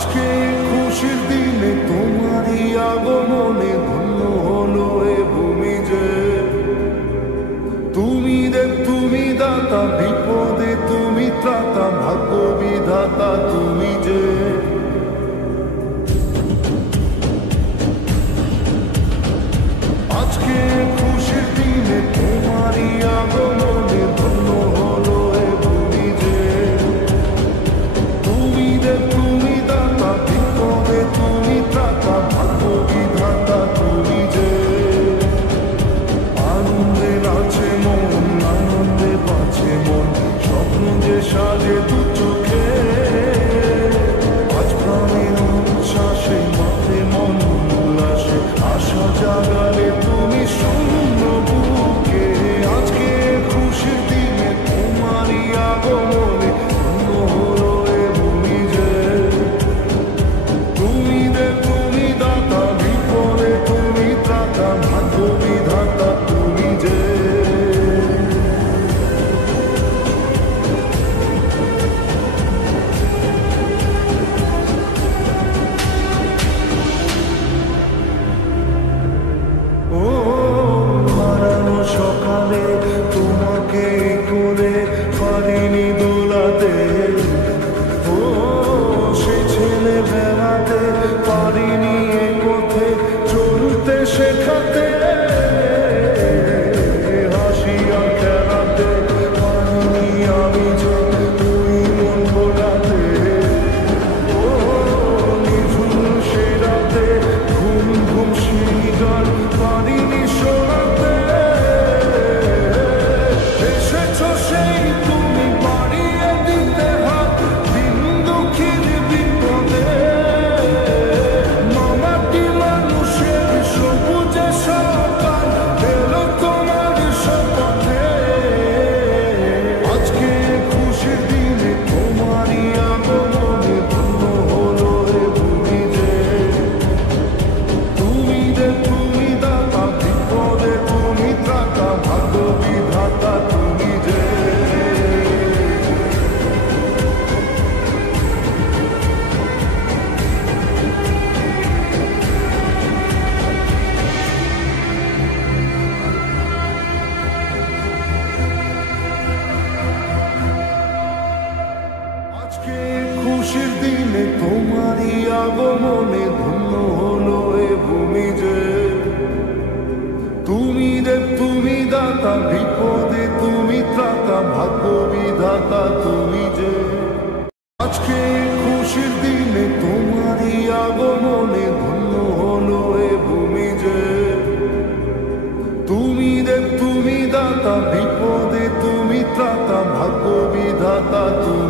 আজকে খুশির দিনে তোমারই আগমনে ধন্য হলো এ ভূমি যে। তুমি দেব তুমি দাতা, বিপদে তুমি ত্রাতা, ভাগ্য বিধাতা তুমি যে। আজকে খুশির দিনে তোমারই আগমনে ধন্য হলো এ ভূমি যে। তুমি দেব তুমি দাতা, বিপদে তুমি ত্রাতা, ভাগ্য বিধাতা তুমি যে। আনন্দে নাচে মন, আনন্দে বাঁচে মন, স্বপ্ন যে সাজে দু চোখে। আজ প্রাণের উচ্ছ্বাসে মাঠে মন উল্লাসে, আশা জাগালে তুমি শূন্য বুকে। আজকে খুশির দিনে তোমারই আগমনে ধন্য হলো এ ভূমি যে। তুমি দেব তুমি দাতা, বিপদে তুমি ত্রাতা, ভাগ্য বিধাতা তুমি যে। ও হারানো সকালে তোমাকে কোলে পারিনি দোলাতে। ও সে ছেলে বেড়াতে পারিনি এগোতে, চলতে শেখাতে। হাসি আর খেলাতে পারিনি আমি যে তুই মন ভোলাতে। ও নিঝুম সে রাতে ঘুম ঘুম সেই গান পারিনি শোনাতে। এসেছো সেই তুমি বাড়িয়ে দিতে হাত, দিন দুঃখীর বিপদে। মামাটি মানুষের সবুজে সকাল এলো তোমার শপথে। আজকে খুশির দিনে তোমারই আগমনে ধন্য হলো এ ভূমি যে। তুমি দেব তুমি দাতা, বিপদে তুমি ত্রাতা, ভাগ্য বিধাতা তুমি যে। আজকে খুশির দিনে তোমারই আগমনে ধন্য হলো এ ভূমি যে। তুমি দেব তুমি দাতা, বিপদে তুমি ত্রাতা, ভাগ্য বিধাতা তুমি যে। আজকে খুশির দিনে তোমারই আগমনে ধন্য হলো এ ভূমি যে। তুমি দেব তুমি দাতা, বিপদে তুমি ত্রাতা, ভাগ্য বিধাতা তুমি